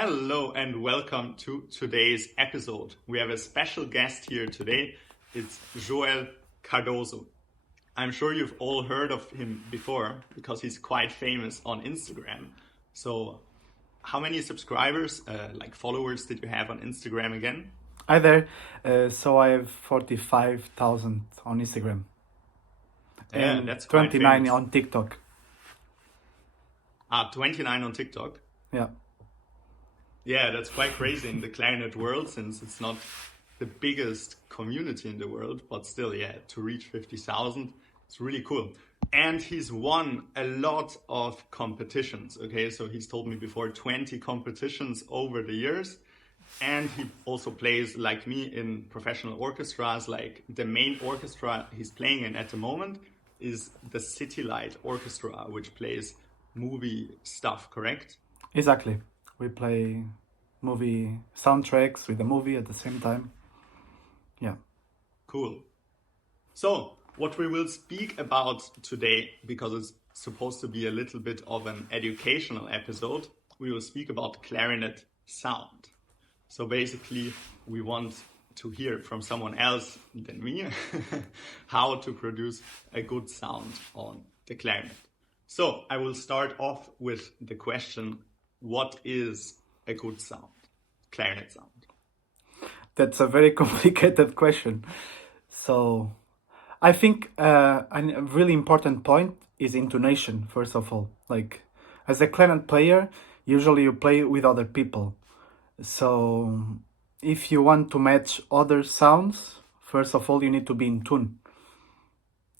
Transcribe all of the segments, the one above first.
Hello and welcome to today's episode. We have a special guest here today. It's Joel Cardoso. I'm sure you've all heard of him before because he's quite famous on Instagram. So how many subscribers, followers did you have on Instagram again? Hi there. So I have 45,000 on Instagram. Yeah, And that's quite 29 famous. on TikTok. 29 on TikTok. Yeah. Yeah, that's quite crazy in the clarinet world since it's not the biggest community in the world, but still, yeah, to reach 50,000, it's really cool. And he's won a lot of competitions, okay? So he's told me before 20 competitions over the years. And he also plays, like me, in professional orchestras. Like the main orchestra he's playing in at the moment is the City Light Orchestra, which plays movie stuff, correct? Exactly. We play movie soundtracks with the movie at the same time. Yeah. Cool. So, what we will speak about today, because it's supposed to be a little bit of an educational episode, we will speak about clarinet sound. So basically, we want to hear from someone else than me how to produce a good sound on the clarinet. So I will start off with the question, what is a good sound, clarinet sound? That's a very complicated question. So I think a really important point is intonation, first of all. Like as a clarinet player, usually you play with other people. So if you want to match other sounds, first of all, you need to be in tune.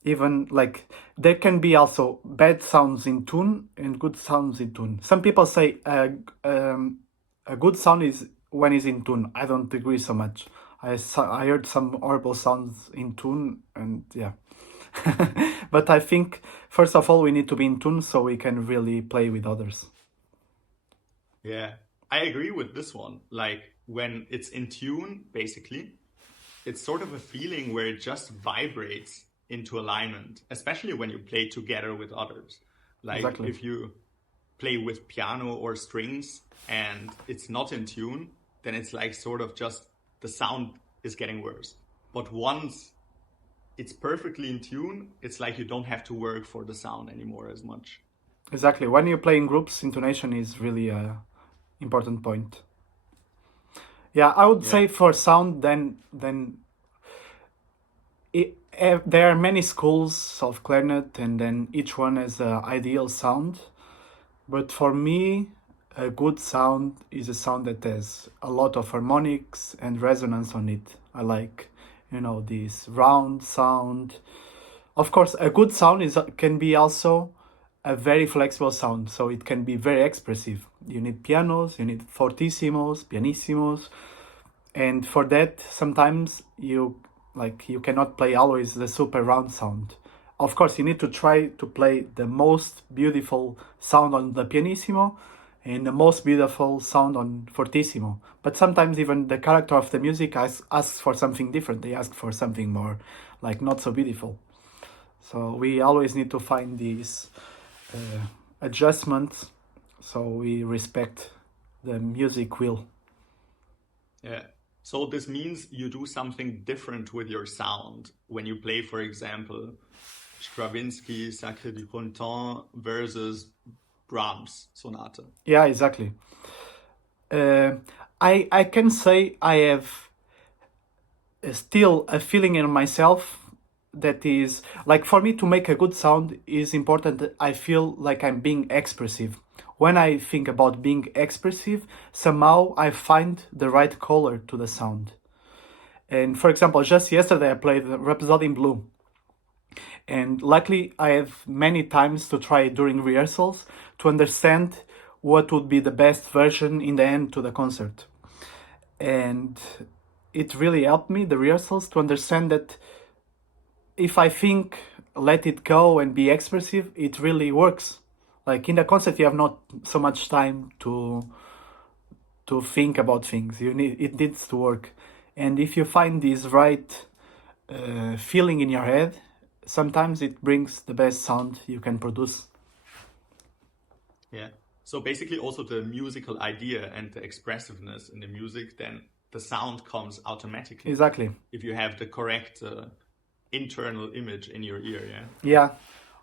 Even like there can be also bad sounds in tune and good sounds in tune. Some people say a good sound is when it's in tune. I don't agree so much. I heard some horrible sounds in tune and yeah. But I think first of all we need to be in tune so we can really play with others. Yeah, I agree with this one. Like when it's in tune, basically, it's sort of a feeling where it just vibrates into alignment, especially when you play together with others. Like Exactly. if you play with piano or strings and it's not in tune, then it's like sort of just the sound is getting worse. But once it's perfectly in tune, it's like you don't have to work for the sound anymore as much. Exactly. When you play in groups, intonation is really a important point. Yeah, I would Yeah. say for sound, there are many schools of clarinet, and then each one has an ideal sound. But for me, a good sound is a sound that has a lot of harmonics and resonance on it. I like, this round sound. Of course, a good sound can be also a very flexible sound, so it can be very expressive. You need pianos, you need fortissimos, pianissimos, and for that, sometimes you cannot play always the super round sound. Of course, you need to try to play the most beautiful sound on the pianissimo and the most beautiful sound on fortissimo. But sometimes even the character of the music asks for something different. They ask for something more like not so beautiful. So we always need to find these adjustments so we respect the music will. Yeah. So this means you do something different with your sound when you play, for example, Stravinsky Sacré du Printemps versus Brahms Sonata. Yeah, exactly. I can say I have still a feeling in myself that is like for me to make a good sound is important that I feel like I'm being expressive. When I think about being expressive, somehow I find the right color to the sound. And for example, just yesterday I played Rhapsody in Blue. And luckily, I have many times to try during rehearsals to understand what would be the best version in the end to the concert. And it really helped me, the rehearsals, to understand that if I think, let it go and be expressive, it really works. Like in the concert, you have not so much time to think about things. It needs to work. And if you find this right feeling in your head, sometimes it brings the best sound you can produce. Yeah. So basically also the musical idea and the expressiveness in the music, then the sound comes automatically. Exactly. If you have the correct internal image in your ear, yeah? Yeah.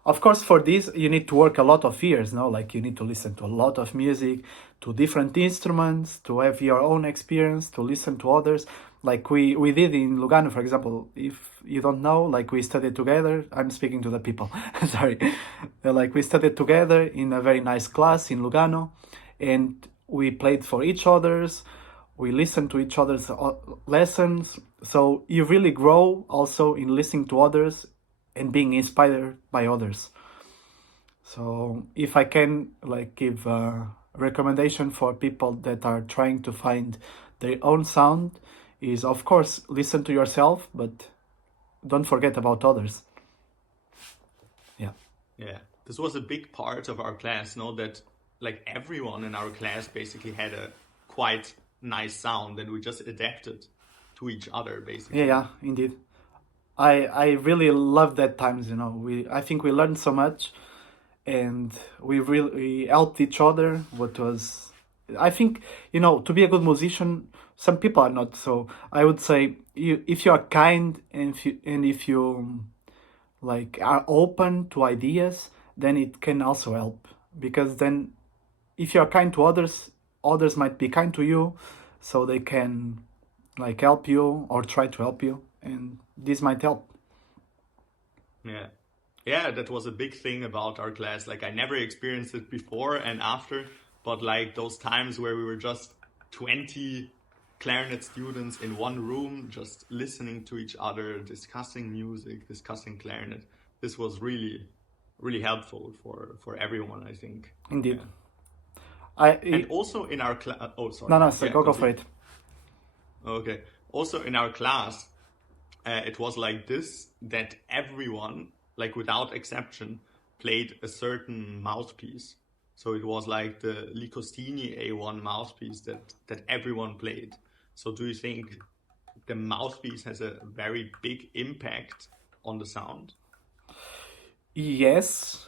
Of course, for this, you need to work a lot of ears, no? Like, you need to listen to a lot of music, to different instruments, to have your own experience, to listen to others. Like we did in Lugano, for example. If you don't know, like, we studied together. I'm speaking to the people, sorry. Like, we studied together in a very nice class in Lugano, and we played for each other's. We listened to each other's lessons. So you really grow also in listening to others and being inspired by others. So if I can, like, give a recommendation for people that are trying to find their own sound, is, of course, listen to yourself, but don't forget about others. Yeah. Yeah. This was a big part of our class, no? That like everyone in our class basically had a quite nice sound, and we just adapted to each other basically. Yeah, indeed. I really love that times, I think we learned so much, and we really helped each other. I think, to be a good musician, some people are not. So I would say, if you are kind, and if you like are open to ideas, then it can also help. Because then, if you are kind to others, others might be kind to you, so they can, like, help you or try to help you, and this might help. Yeah. Yeah, that was a big thing about our class. Like, I never experienced it before and after, but like those times where we were just 20 clarinet students in one room, just listening to each other, discussing music, discussing clarinet. This was really, really helpful for everyone, I think. Indeed. Yeah. And also in our class, oh, sorry. No, so go for it. Okay. Also in our class, it was like this, that everyone, like without exception, played a certain mouthpiece. So it was like the Licostini A1 mouthpiece that everyone played. So do you think the mouthpiece has a very big impact on the sound? Yes.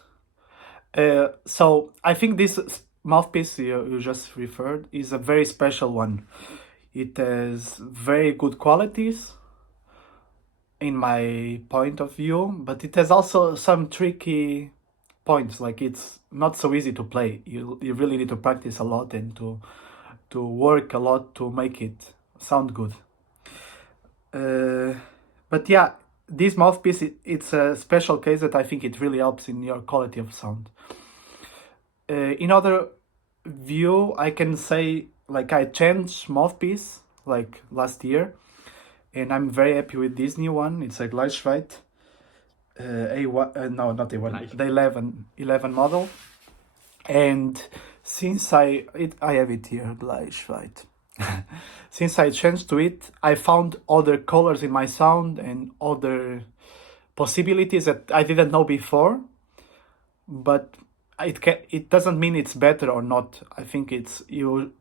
So I think this mouthpiece you just referred is a very special one. It has very good qualities in my point of view, but it has also some tricky points. Like, it's not so easy to play. You really need to practice a lot and to work a lot to make it sound good. But yeah, this mouthpiece, it's a special case that I think it really helps in your quality of sound. In other view, I can say, like, I changed mouthpiece like last year, and I'm very happy with this new one. It's a Gleichschweit A1, no, not A1, the 11 model. And since I have it here, Gleichschweit. Since I changed to it, I found other colors in my sound and other possibilities that I didn't know before. But it doesn't mean it's better or not. I think it's you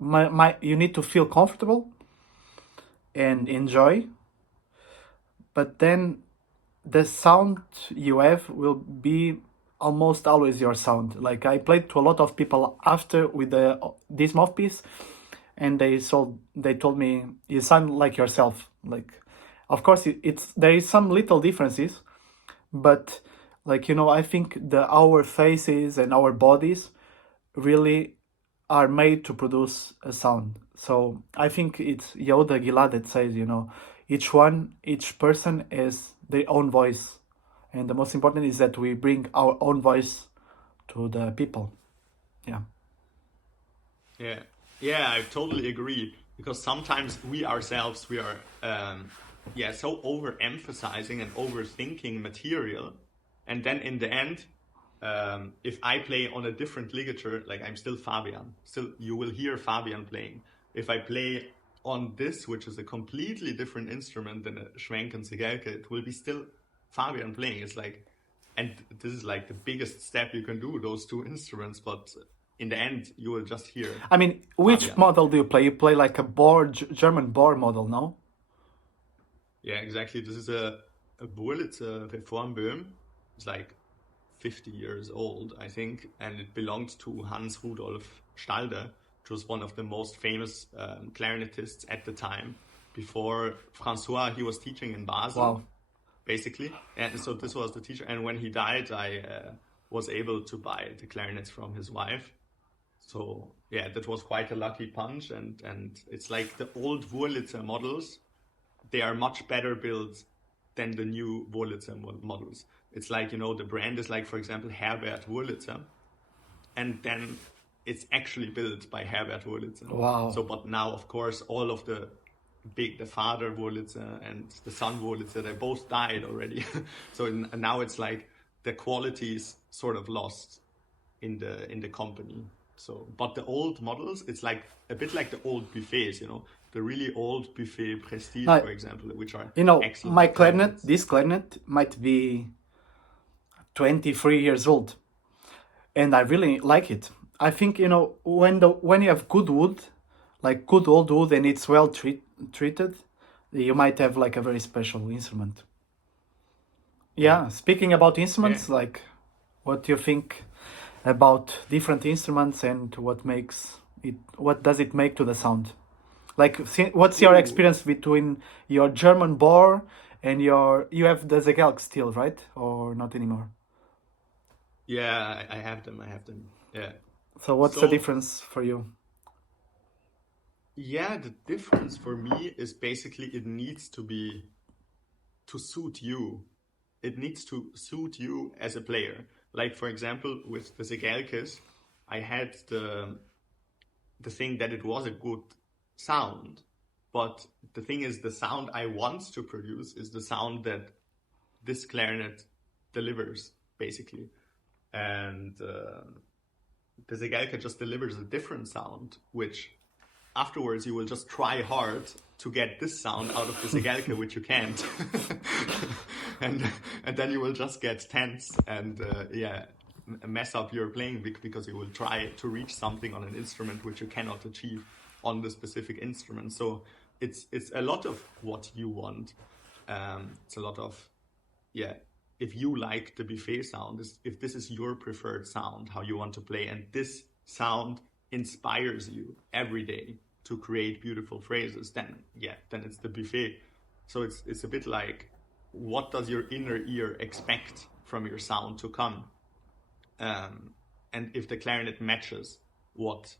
need to feel comfortable and enjoy. But then the sound you have will be almost always your sound. Like, I played to a lot of people after with this mouthpiece, and they told me you sound like yourself. Like, of course, there is some little differences, but, like, I think our faces and our bodies really are made to produce a sound. So I think it's Yehuda Gilad that says, each person has their own voice, and the most important is that we bring our own voice to the people. Yeah. Yeah, I totally agree, because sometimes we ourselves, we are so overemphasizing and overthinking material, and then in the end, if I play on a different ligature, like, I'm still Fabian, still you will hear Fabian playing. If I play on this, which is a completely different instrument than a Schwenk and Segelke, it will be still Fabian playing. It's like, and this is like the biggest step you can do, those two instruments, but in the end, you will just hear. I mean, which Fabian. model do you play? You play like a German Bohr model, no? Yeah, exactly. This is a Bohr, it's a Reform Böhm. It's like 50 years old, I think, and it belonged to Hans Rudolf Stalder, which was one of the most famous clarinetists at the time. Before Francois, he was teaching in Basel, Wow. basically. And so this was the teacher. And when he died, I was able to buy the clarinets from his wife. So yeah, that was quite a lucky punch. And it's like the old Wurlitzer models, they are much better built than the new Wurlitzer models. It's like, you know, the brand is like, for example, Herbert Wurlitzer. And then it's actually built by Herbert Wurlitzer. Wow. So, but now, of course, all of the father Wurlitzer and the son Wurlitzer, they both died already. So now it's like the quality is sort of lost in the company. So, but the old models, it's like a bit like the old buffets, you know, the really old buffet Prestige, for example, which are excellent. My clarinet, this clarinet might be 23 years old, and I really like it. I think, you know, when you have good wood, like good old wood, and it's well treated, you might have like a very special instrument. Yeah, speaking about instruments, like what do you think about different instruments and what does it make to the sound? Like, what's your experience between your German bohr and you have the Zegelk still, right? Or not anymore? Yeah, I have them. Yeah. So what's the difference for you? Yeah, the difference for me is basically it needs to suit you. It needs to suit you as a player. Like, for example, with the Zegelkes, I had the thing that it was a good sound. But the thing is, the sound I want to produce is the sound that this clarinet delivers, basically. And the Zegelka just delivers a different sound, which afterwards you will just try hard to get this sound out of the Zegelka, which you can't. and then you will just get tense and mess up your playing because you will try to reach something on an instrument which you cannot achieve on the specific instrument. So it's a lot of what you want. It's a lot of, if you like the buffet sound, if this is your preferred sound, how you want to play, and this sound inspires you every day to create beautiful phrases, then it's the buffet. So it's a bit like, what does your inner ear expect from your sound to come? And if the clarinet matches what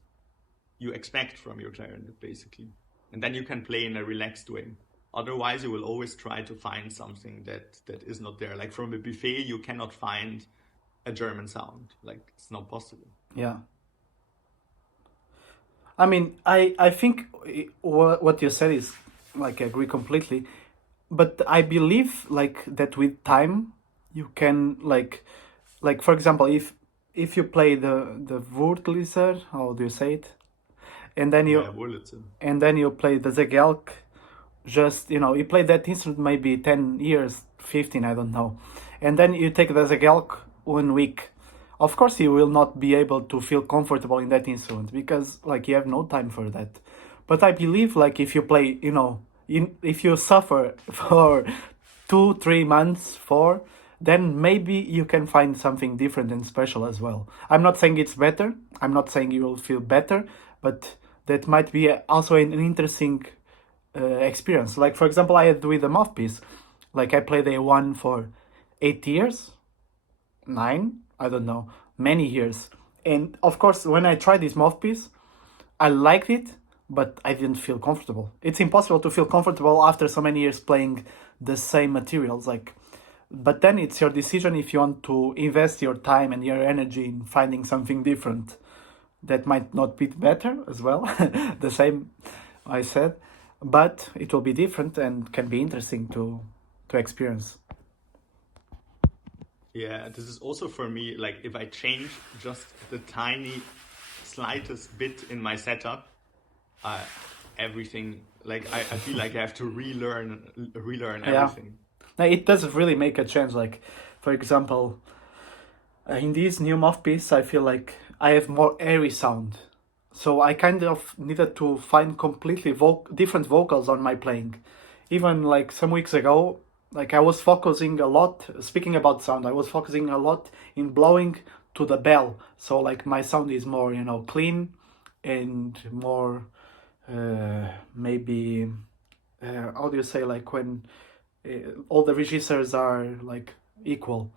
you expect from your clarinet, basically. And then you can play in a relaxed way. Otherwise, you will always try to find something that is not there. Like from a buffet, you cannot find a German sound. Like, it's not possible. Yeah. I mean, I think what you said is, like, I agree completely. But I believe, like, that with time, you can, like for example, if you play the Wurlitzer, how do you say it? And then you play the Zegelk, just, you know, you play that instrument maybe 10 years, 15, I don't know. And then you take the Zegelk 1 week. Of course, you will not be able to feel comfortable in that instrument because, like, you have no time for that. But I believe, like, if you play, you know, if you suffer for 2-3 months, 4, then maybe you can find something different and special as well. I'm not saying it's better. I'm not saying you will feel better, but that might be also an interesting experience. Like, for example, I had with the Mouthpiece. Like, I played A1 for 8 years, 9, I don't know, many years. And of course, when I tried this Mouthpiece, I liked it, but I didn't feel comfortable. It's impossible to feel comfortable after so many years playing the same materials. Like, but then it's your decision if you want to invest your time and your energy in finding something different that might not be better as well. The same I said, but it will be different and can be interesting to experience. Yeah, this is also for me, like, if I change just the tiny, slightest bit in my setup, everything, like, I feel like I have to relearn everything. Now, it doesn't really make a change. Like, for example, in this new Mouthpiece, I feel like I have more airy sound. So I kind of needed to find completely different vocals on my playing. Even like some weeks ago, like I was focusing a lot, speaking about sound, I was focusing a lot in blowing to the bell. So like my sound is more, clean and more maybe how do you say, like when all the registers are like equal,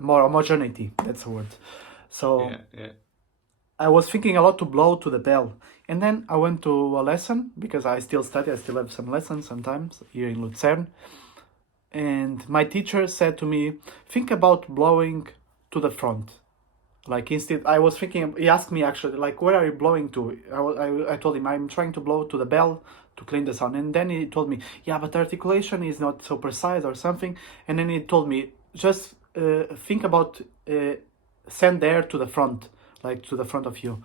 more homogeneity, that's the word. So Yeah. I was thinking a lot to blow to the bell. And then I went to a lesson because I still study, I still have some lessons sometimes here in Lucerne. And my teacher said to me, think about blowing to the front. Like instead, I was thinking, he asked me actually, like, where are you blowing to? I told him, I'm trying to blow to the bell to clean the sound. And then he told me, yeah, but articulation is not so precise or something. And then he told me, just think about send the air to the front, like to the front of you.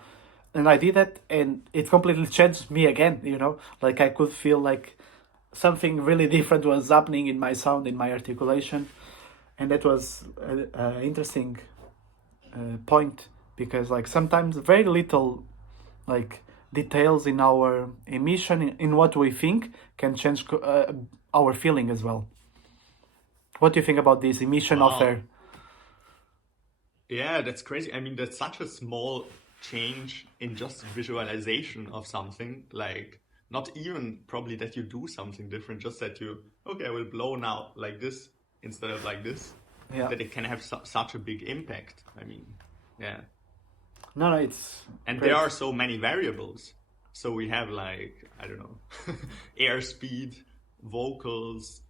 And I did that, and it completely changed me again, like I could feel like something really different was happening in my sound, in my articulation. And that was an interesting point, because like sometimes very little like details in our emission, in what we think, can change our feeling as well. What do you think about this emission of Wow. air? Yeah, that's crazy. I mean, that's such a small change in just visualization of something. Like, not even probably that you do something different, just that you, okay, I will blow now like this instead of like this, Yeah. that it can have such a big impact. I mean, yeah. No, it's And great. there are so many variables. So we have like, I don't know, airspeed, vocals,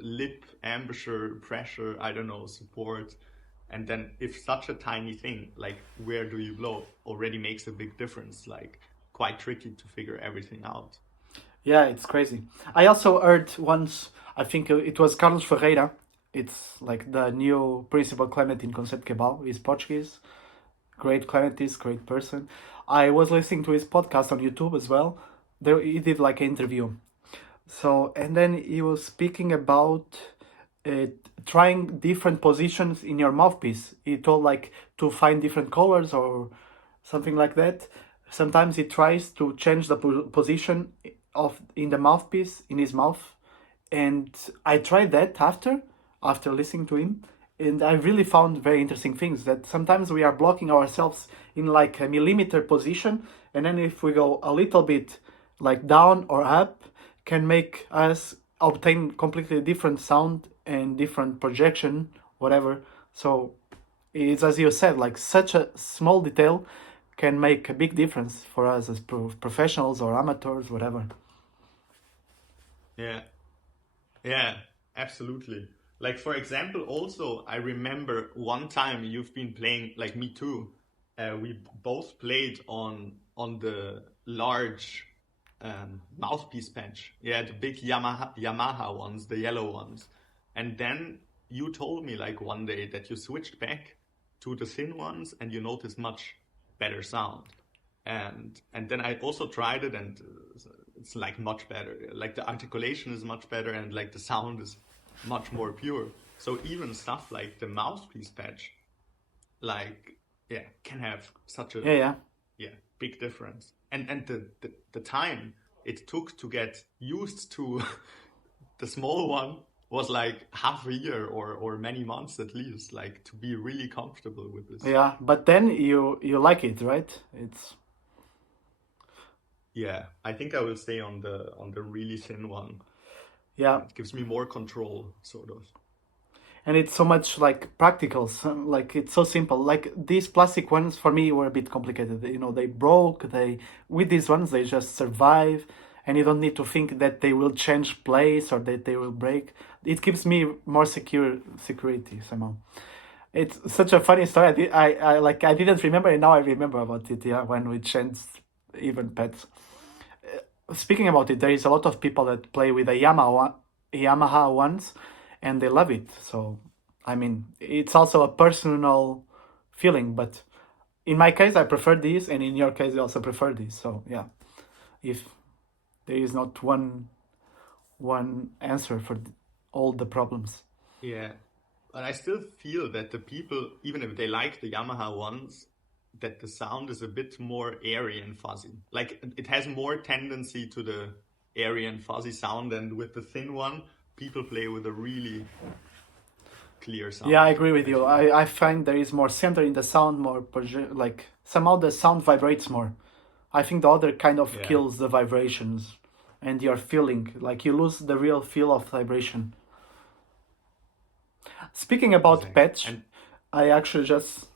lip, embouchure, pressure, I don't know, support. And then if such a tiny thing, like where do you blow, already makes a big difference, like quite tricky to figure everything out. Yeah, it's crazy. I also heard once, I think it was Carlos Ferreira. It's like the new principal clarinet in Concerto. He's Portuguese, great clarinetist, great person. I was listening to his podcast on YouTube as well. There he did like an interview. So and then he was speaking about uh, trying different positions in your mouthpiece. He told like to find different colors or something like that. Sometimes he tries to change the position of in the mouthpiece in his mouth, and I tried that after listening to him, and I really found very interesting things, that sometimes we are blocking ourselves in like a millimeter position, and then if we go a little bit like down or up, can make us obtain completely different sound and different projection, whatever. So it's, as you said, like such a small detail can make a big difference for us as professionals or amateurs, whatever. Yeah, yeah, absolutely. Like for example, also I remember one time you've been playing, like me too. We both played on the large mouthpiece patch. Yeah, the big Yamaha ones, the yellow ones. And then you told me like one day that you switched back to the thin ones and you noticed much better sound. And then I also tried it, and it's like much better. Like the articulation is much better, and like the sound is much more pure. So even stuff like the mouthpiece patch, like yeah, can have such a Yeah, yeah. yeah big difference. And the time it took to get used to the small one was like half a year or many months at least, like to be really comfortable with this. Yeah, but then you like it, right? It's Yeah, I think I will stay on the really thin one. yeah, It gives me more control, sort of. and it's so much like practical, like it's so simple. Like these plastic ones for me were a bit complicated. They broke. They with these ones they just survive, and you don't need to think that they will change place or that they will break. It gives me more security somehow. It's such a funny story. I didn't remember, and now I remember about it. Yeah, when we changed even pets. Speaking about it, there is a lot of people that play with the Yamaha ones, and they love it. So, I mean, it's also a personal feeling. But in my case, I prefer this, and in your case, you also prefer this. So, yeah, if there is not one answer for all the problems. Yeah, but I still feel that the people, even if they like the Yamaha ones, that the sound is a bit more airy and fuzzy. Like it has more tendency to the airy and fuzzy sound than with the thin one. people play with a really clear sound. Yeah, I agree with you. I find there is more center in the sound, more like somehow the sound vibrates more. I think the other kind of Yeah. kills the vibrations and your feeling, like you lose the real feel of vibration. Speaking about Exactly. patch, And I actually just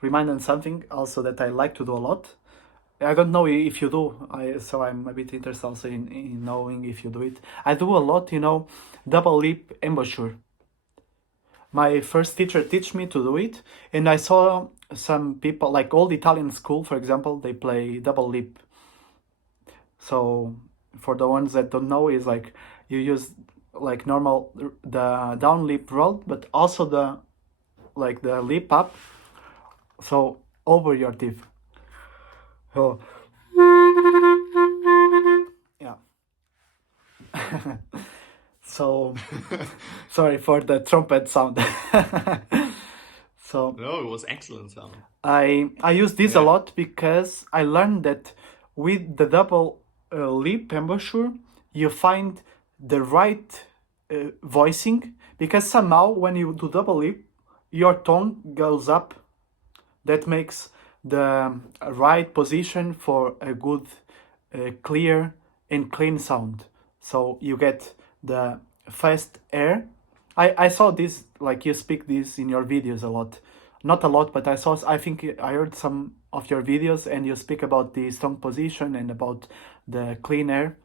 reminded something also that I like to do a lot. I don't know if you do, so I'm a bit interested also in knowing if you do it. I do a lot, double lip embouchure. My first teacher teach me to do it, and I saw some people, like old Italian school, for example, they play double lip. So for the ones that don't know, is like you use like normal the down lip roll, but also the lip up, so over your teeth. Oh, yeah. So sorry for the trumpet sound. So no, it was excellent sound. I use this a Yeah. lot because I learned that with the double lip embouchure, you find the right voicing, because somehow when you do double lip, your tone goes up. That makes the right position for a good, clear and clean sound. So you get the fast air. I saw this, like you speak this in your videos a lot. Not a lot, but I think I heard some of your videos and you speak about the strong position and about the clean air.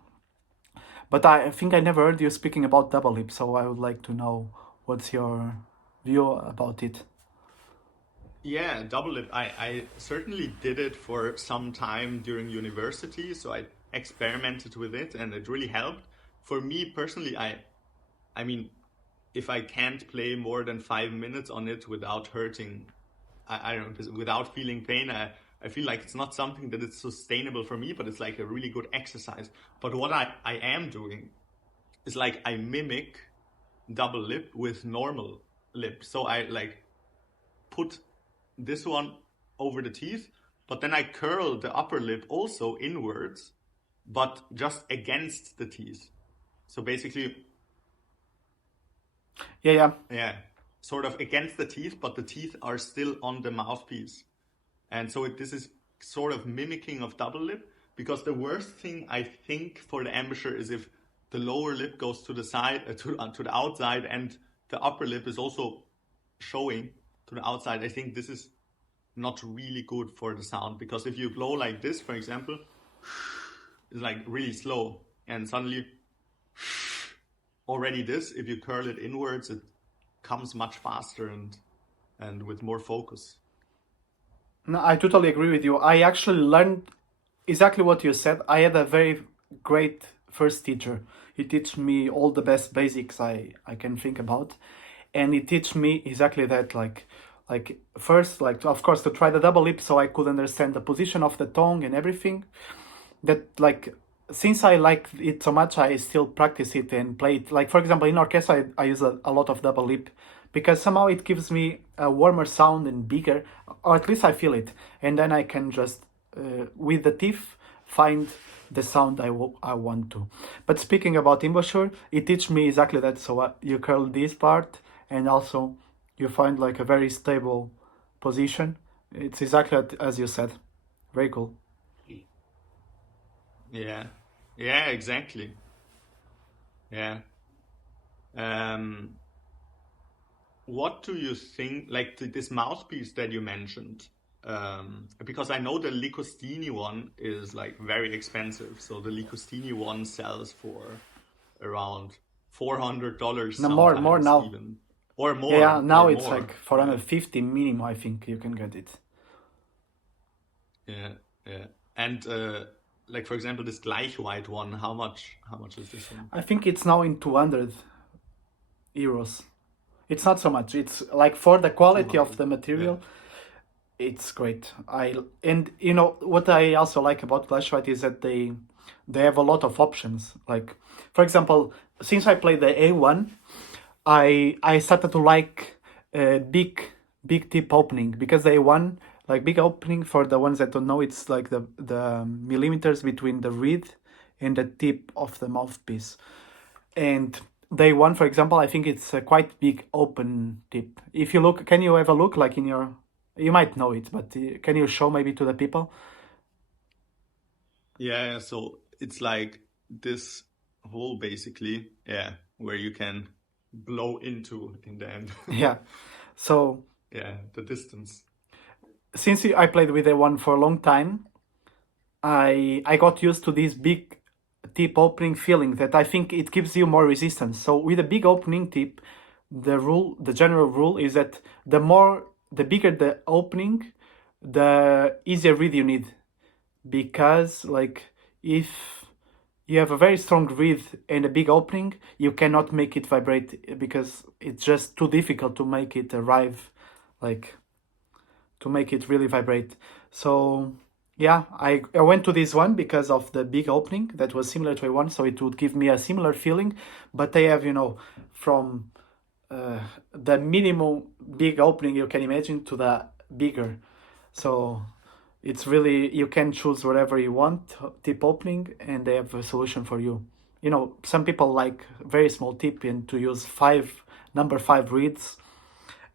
But I think I never heard you speaking about double lip, so I would like to know what's your view about it. Yeah, double lip. I certainly did it for some time during university, so I experimented with it and it really helped. For me personally, I mean, if I can't play more than 5 minutes on it without hurting, I don't know, without feeling pain, I feel like it's not something that is sustainable for me, but it's like a really good exercise. But what I am doing is like I mimic double lip with normal lip. So I like put this one over the teeth, but then I curl the upper lip also inwards, but just against the teeth. So basically, Yeah. sort of against the teeth, but the teeth are still on the mouthpiece. And so this is sort of mimicking of double lip, because the worst thing I think for the embouchure is if the lower lip goes to the side, to the outside, and the upper lip is also showing to the outside. I think this is not really good for the sound, because if you blow like this, for example, it's like really slow, and suddenly already this, if you curl it inwards, it comes much faster and with more focus. No, I totally agree with you. I actually learned exactly what you said. I had a very great first teacher. He taught me all the best basics I can think about. And he taught me exactly that, like first, like of course to try the double lip so I could understand the position of the tongue and everything. That like since I like it so much, I still practice it and play it. Like for example, in orchestra, I use a lot of double lip because somehow it gives me a warmer sound and bigger, or at least I feel it, and then I can just with the teeth find the sound I want to. But speaking about embouchure, it teach me exactly that. So you curl this part, and also you find like a very stable position. It's exactly as you said. Very cool. Yeah, yeah, exactly. Yeah. Um, what do you think, like this mouthpiece that you mentioned? Because I know the Licostini one is like very expensive. So the Licostini one sells for around $400 No, more sometimes now. even, or Yeah, more, now or it's more. like 450 minimum, I think you can get it. Yeah, yeah. And like for example, this Gleichweit one, how much is this one? I think it's now in 200 euros. It's not so much. It's like for the quality of 200. the Yeah. material, it's great. And you know what I also like about Gleichweit is that they have a lot of options. Like for example, since I played the A1, I started to like big tip opening, because the A1, like big opening, for the ones that don't know, it's like the millimeters between the reed and the tip of the mouthpiece. And day one, for example, I think it's a quite big open tip. If you look, can you have a look like in your, you might know it, but can you show maybe to the people? Yeah, so it's like this hole basically, yeah, where you can blow into in the end. Yeah. So Yeah, the distance. since I played with the one for a long time, I got used to this big tip opening feeling that I think it gives you more resistance. So with a big opening tip, the general rule is that the bigger the opening, the easier reed you need. Because like if you have a very strong reed and a big opening, you cannot make it vibrate because it's just too difficult to make it arrive, like to make it really vibrate. So yeah, I went to this one because of the big opening that was similar to a one, so it would give me a similar feeling. But they have, from the minimum big opening you can imagine to the bigger. So it's really, you can choose whatever you want, tip opening, and they have a solution for you. Some people like very small tip and to use number five reeds,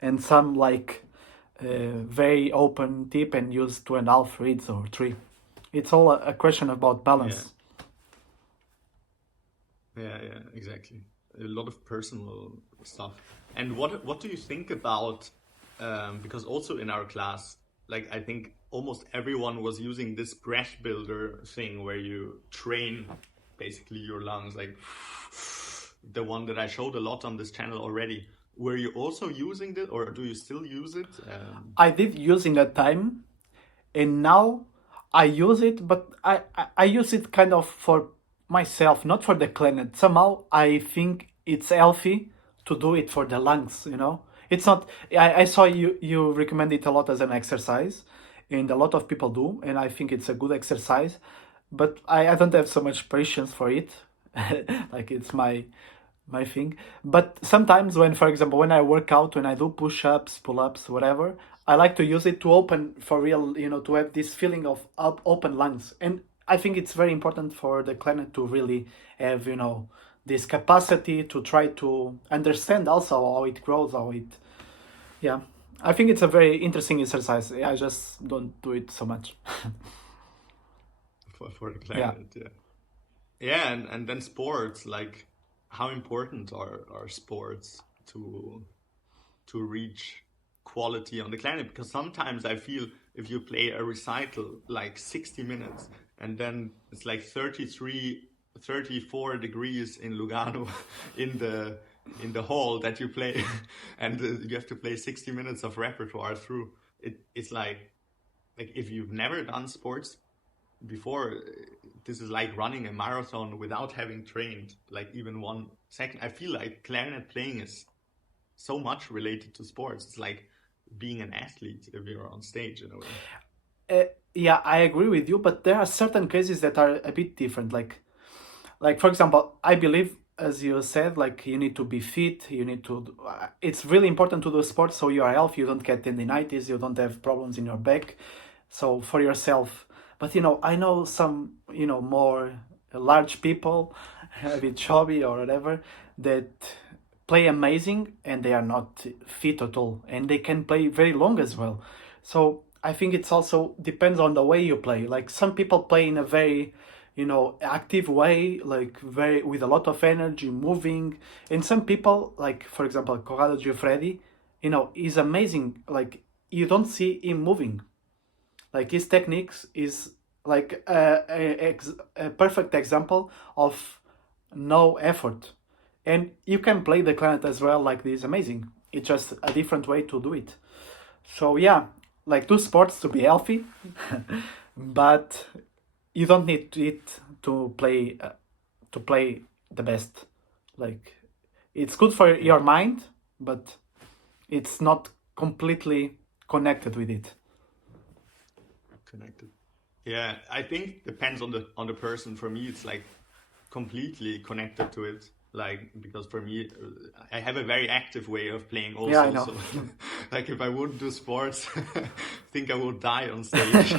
and some like very open tip and use 2.5 reeds or three. It's all a question about Yeah, balance. yeah, exactly. A lot of personal stuff. And what do you think about because also in our class, like I think almost everyone was using this breath builder thing where you train basically your lungs, like the one that I showed a lot on this channel already. Were you also using it, or do you still use it? I did use in that time, and now I use it, but I use it kind of for myself, not for the clarinet. Somehow I think it's healthy to do it for the lungs. It's not, I saw you recommend it a lot as an exercise, and a lot of people do, and I think it's a good exercise, but I don't have so much patience for it. Like it's my thing. But sometimes when, for example, when I work out, when I do push-ups, pull-ups, whatever, I like to use it to open for real, to have this feeling of open lungs. And I think it's very important for the clarinet to really have, this capacity to try to understand also how it grows, yeah. I think it's a very interesting exercise. I just don't do it so much. For the Yeah. clarinet? Yeah, yeah, and then sports, like how important are sports to reach quality on the clarinet? Because sometimes I feel if you play a recital like 60 minutes and then it's like 33, 34 degrees in Lugano in the hall that you play and you have to play 60 minutes of repertoire through it's like if you've never done sports before, this is like running a marathon without having trained like even 1 second. I feel like clarinet playing is so much related to sports. It's like being an athlete if you're on stage in a way. Yeah, I agree with you, but there are certain cases that are a bit different. Like for example, I believe, as you said, like you need to be fit. You need to. It's really important to do sports so you are healthy. You don't get tendinitis. You don't have problems in your back. So for yourself, but I know some more large people, a bit chubby or whatever, that play amazing and they are not fit at all, and they can play very long as well. So I think it's also depends on the way you play. Like some people play in a very active way, like very with a lot of energy, moving, and some people, like for example Corrado Giuffredi, is amazing. Like you don't see him moving, like his techniques is like a perfect example of no effort. And you can play the clarinet as well like this, amazing. It's just a different way to do it. So yeah, like do sports to be healthy, but you don't need it to play the best. Like it's good for Yeah, your mind, but it's not completely connected with it. connected. Yeah, I think depends on the person. For me, it's like completely connected to it. Like because for me, I have a very active way of playing Yeah, I also. know. So, like if I wouldn't do sports, I think I would die on stage.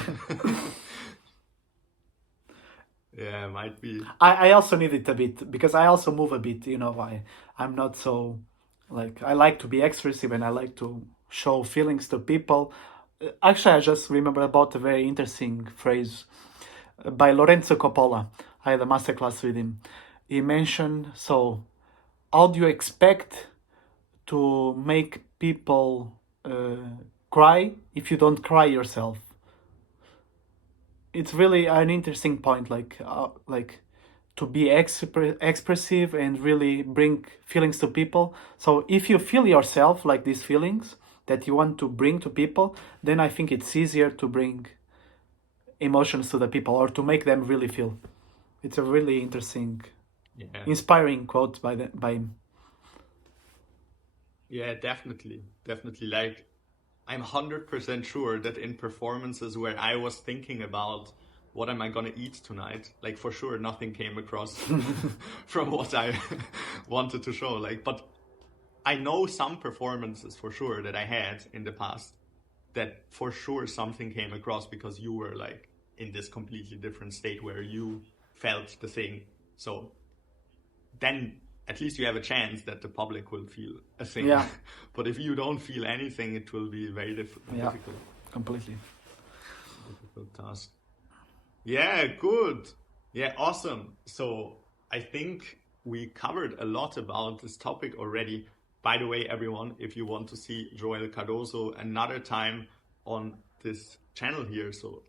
Yeah, might be. I also need it a bit because I also move a bit. I'm not so like I like to be expressive and I like to show feelings to people. Actually, I just remember about a very interesting phrase by Lorenzo Coppola. I had a masterclass with him. He mentioned, so how do you expect to make people cry if you don't cry yourself? It's really an interesting point, like to be expressive and really bring feelings to people. So if you feel yourself like these feelings that you want to bring to people, then I think it's easier to bring emotions to the people or to make them really feel. It's a really interesting, Yeah. inspiring quote by him. Yeah, definitely. Definitely. Like, I'm 100% sure that in performances where I was thinking about what am I gonna eat tonight, like for sure nothing came across from what I wanted to show. Like, but I know some performances for sure that I had in the past that for sure something came across because you were like in this completely different state where you felt the thing. So then at least you have a chance that the public will feel a thing. Yeah. But if you don't feel anything, it will be very Yeah, difficult. completely. Difficult task. Yeah, good. Yeah, awesome. So I think we covered a lot about this topic already. By the way, everyone, if you want to see Joel Cardoso another time on this channel here, so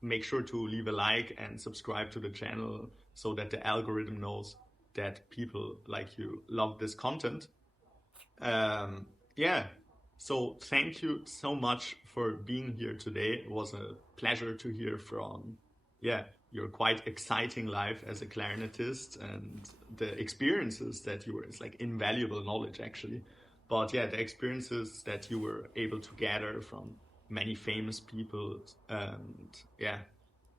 make sure to leave a like and subscribe to the channel so that the algorithm knows that people like you love this content. Yeah, so thank you so much for being here today. It was a pleasure to hear from, yeah, your quite exciting life as a clarinetist and the experiences that you were, it's like invaluable knowledge actually. But yeah, the experiences that you were able to gather from many famous people and yeah,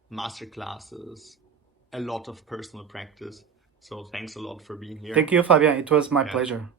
master classes, a lot of personal practice. So thanks a lot for being here. Thank you, Fabian. It was my Yeah. pleasure.